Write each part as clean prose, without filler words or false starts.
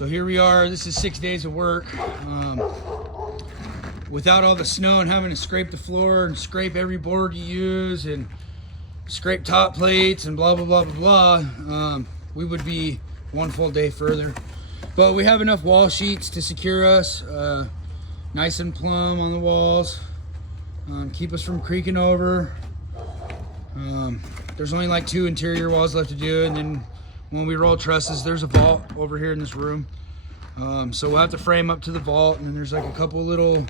So here we are. This is 6 days of work. Without all the snow and having to scrape the floor and scrape every board you use and scrape top plates and blah, blah, blah, blah, blah, we would be one full day further. But we have enough wall sheets to secure us, nice and plumb on the walls, keep us from creaking over. There's only like 2 interior walls left to do, and then when we roll trusses, there's a vault over here in this room. So we'll have to frame up to the vault, and then there's like a couple little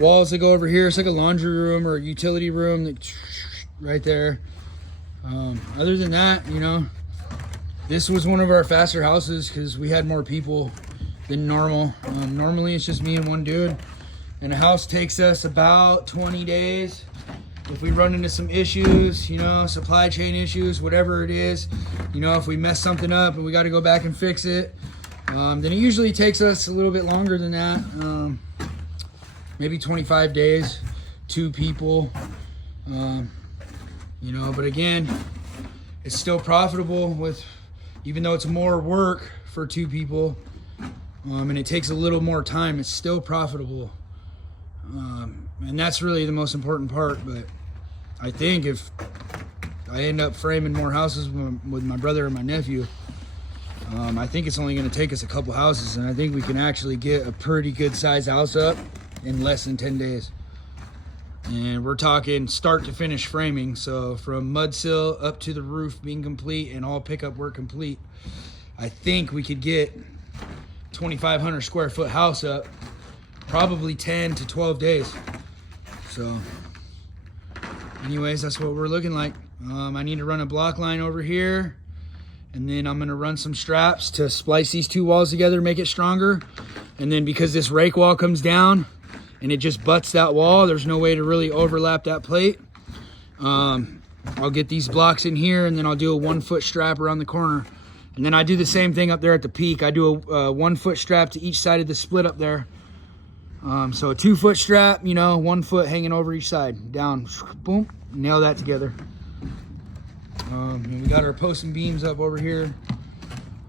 walls that go over here. It's like a laundry room or a utility room that right there. Other than that, you know, this was one of our faster houses because we had more people than normal. Normally it's just me and one dude, and a house takes us about 20 days. If we run into some issues, you know, supply chain issues, whatever it is, you know, if we mess something up and we got to go back and fix it, then it usually takes us a little bit longer than that. Maybe 25 days, 2 people, you know, but again, it's still profitable with, even though it's more work for 2 people, and it takes a little more time, it's still profitable. And that's really the most important part. But I think if I end up framing more houses with my brother and my nephew, I think it's only going to take us a couple houses, and I think we can actually get a pretty good size house up in less than 10 days. And we're talking start to finish framing, so from mud sill up to the roof being complete and all pickup work complete, I think we could get 2,500 square foot house up probably 10 to 12 days. So anyways, that's what we're looking like. I need to run a block line over here, and then I'm gonna run some straps to splice these 2 walls together, make it stronger. And then because this rake wall comes down and it just butts that wall, there's no way to really overlap that plate. I'll get these blocks in here, and then I'll do a 1-foot strap around the corner. And then I do the same thing up there at the peak. I do a 1-foot strap to each side of the split up there. So a 2-foot strap, you know, 1 foot hanging over each side, down, boom, nail that together. And we got our posts and beams up over here.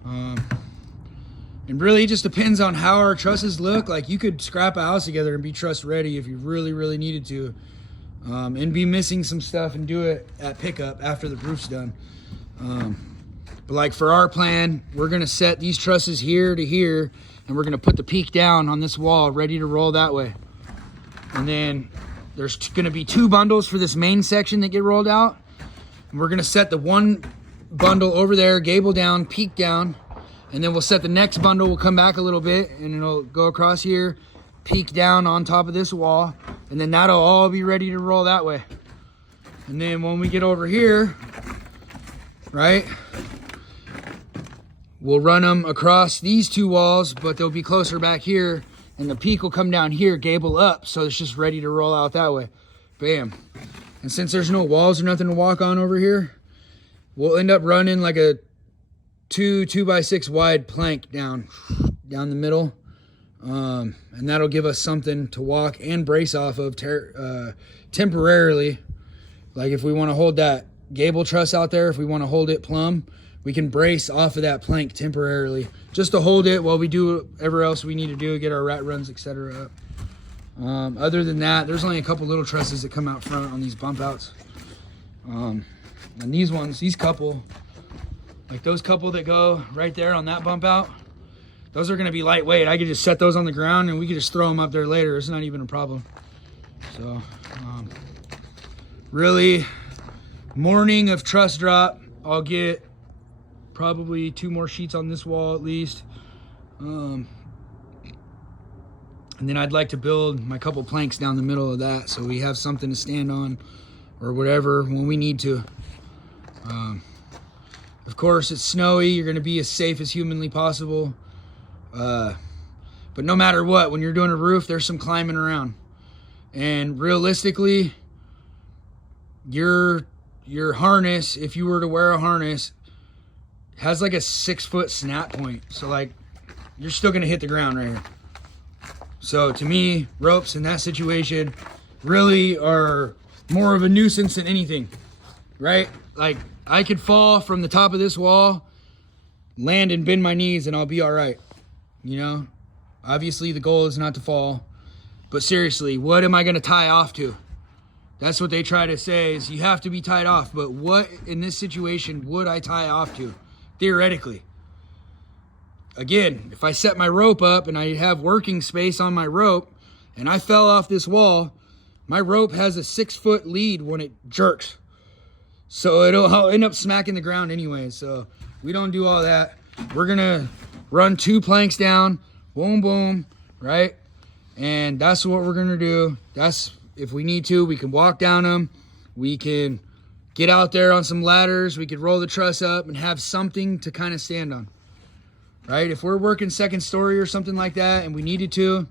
And really it just depends on how our trusses look. Like, you could scrap a house together and be truss ready if you really, really needed to. And be missing some stuff and do it at pickup after the roof's done. But like for our plan, we're gonna set these trusses here to here, and we're gonna put the peak down on this wall, ready to roll that way. And then there's gonna be 2 bundles for this main section that get rolled out. And we're gonna set the 1 bundle over there, gable down, peak down, and then we'll set the next bundle, we'll come back a little bit, and it'll go across here, peak down on top of this wall, and then that'll all be ready to roll that way. And then when we get over here, right, we'll run them across these 2 walls, but they'll be closer back here, and the peak will come down here, gable up, so it's just ready to roll out that way. Bam. And since there's no walls or nothing to walk on over here, we'll end up running like a 2x6 wide plank down the middle. And that'll give us something to walk and brace off of temporarily. Like if we want to hold that gable truss out there, if we want to hold it plumb, we can brace off of that plank temporarily just to hold it while we do whatever else we need to do, get our rat runs, etc. up. Other than that, there's only a couple little trusses that come out front on these bump outs. And these ones, these couple, like those couple that go right there on that bump out, those are gonna be lightweight. I could just set those on the ground and we could just throw them up there later. It's not even a problem. So, really, morning of truss drop, I'll get probably 2 more sheets on this wall at least. And then I'd like to build my couple planks down the middle of that so we have something to stand on or whatever when we need to. Of course, it's snowy. You're going to be as safe as humanly possible. But no matter what, when you're doing a roof, there's some climbing around. And realistically, your harness, if you were to wear a harness, has like a 6-foot snap point. So like, you're still going to hit the ground right here. So to me, ropes in that situation really are more of a nuisance than anything, right? Like, I could fall from the top of this wall, land and bend my knees, and I'll be all right. you know. Obviously the goal is not to fall, but seriously, what am I going to tie off to? That's what they try to say, is you have to be tied off. But what in this situation would I tie off to, theoretically? Again, if I set my rope up and I have working space on my rope and I fell off this wall, my rope has a 6-foot lead when it jerks. So I'll end up smacking the ground anyway. So we don't do all that. We're going to run 2 planks down, boom, boom, right? And that's what we're going to do. That's, if we need to, we can walk down them. We can get out there on some ladders. We could roll the truss up and have something to kind of stand on, right? If we're working second story or something like that and we needed to,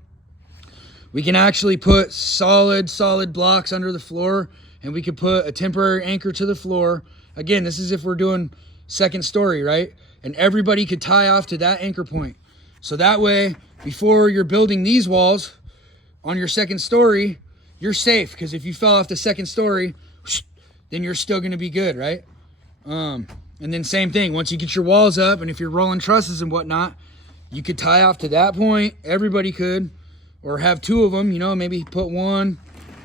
we can actually put solid blocks under the floor, and we could put a temporary anchor to the floor. Again, this is if we're doing second story, right? And everybody could tie off to that anchor point. So that way, before you're building these walls on your second story, you're safe, because if you fell off the second story, then you're still going to be good, right? And then same thing, once you get your walls up, and if you're rolling trusses and whatnot, you could tie off to that point. Everybody could, or have 2 of them, you know, maybe put 1,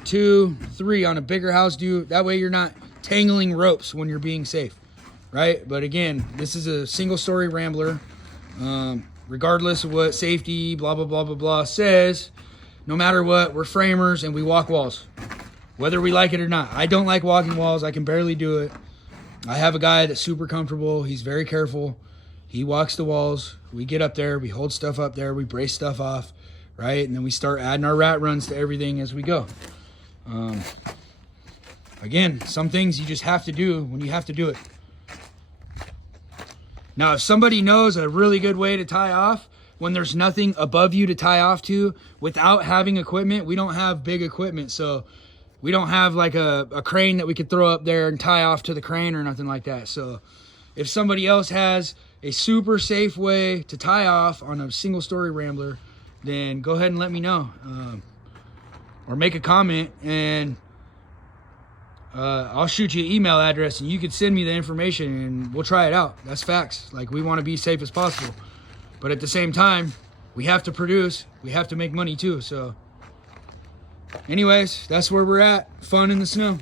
2, 3 on a bigger house. That way you're not tangling ropes when you're being safe, right? But again, this is a single story rambler. Regardless of what safety, blah, blah, blah, blah, blah says, no matter what, we're framers and we walk walls, whether we like it or not. I don't like walking walls. I can barely do it. I have a guy that's super comfortable. He's very careful. He walks the walls. We get up there. We hold stuff up there. We brace stuff off, right? And then we start adding our rat runs to everything as we go. Again, some things you just have to do when you have to do it. Now, if somebody knows a really good way to tie off when there's nothing above you to tie off to without having equipment, we don't have big equipment. So we don't have like a crane that we could throw up there and tie off to the crane or nothing like that. So if somebody else has a super safe way to tie off on a single story rambler, then go ahead and let me know. Or make a comment, and I'll shoot you an email address and you could send me the information and we'll try it out. That's facts. Like, we want to be safe as possible. But at the same time, we have to produce. We have to make money too. So anyways, that's where we're at. Fun in the snow.